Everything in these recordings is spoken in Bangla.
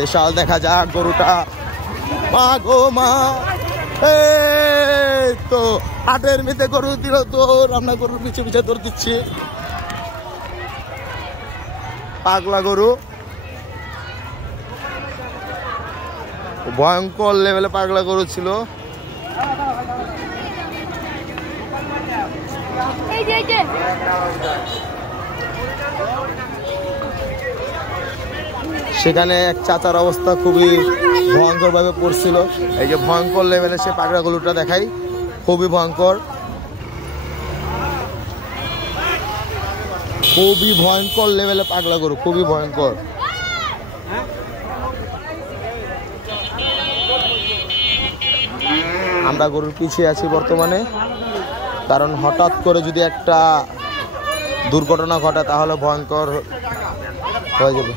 দেশাল দেখা যাক গরুটা। মা গো মা, তো হাটের মধ্যে গরু দিল তোর, আমরা গরুর পিছে পিছে তোর দিচ্ছি। পাগলা গরু, ভয়ঙ্কর লেভেলে পাগলা গরু ছিল। সেখানে এক চাচার অবস্থা খুবই ভয়ঙ্কর ভাবে পড়ছিল। এই যে ভয়ঙ্কর লেভেলে সে পাগলা গরুটা দেখাই, খুবই ভয়ঙ্কর, খুবই ভয়ঙ্কর লেভেলে পাগলা গরু, খুবই ভয়ঙ্কর। আমরা গরুর পিছিয়ে আছি বর্তমানে, কারণ হঠাৎ করে যদি একটা দুর্ঘটনা ঘটে তাহলে ভয়ঙ্কর হয়ে যাবে।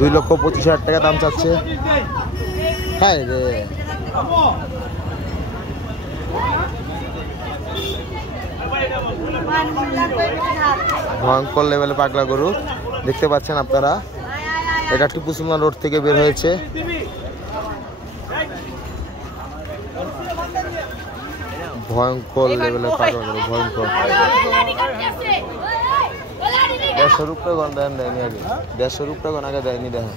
$2,25,000 দাম চাচ্ছে। হ্যাঁ রে, ভয়ঙ্কর লেভেলে পাগলা গরু দেখতে পাচ্ছেন আপনারা। এটা টিপু সুলতান রোড থেকে বের হয়েছে। ভয়ঙ্কর লেভেলে পাগলা গরু, ভয়ঙ্কর। 150 রুপিয়া গন দেয়নি আগে, 150 রুপিয়া গন আগে দেয়নি। দেখেন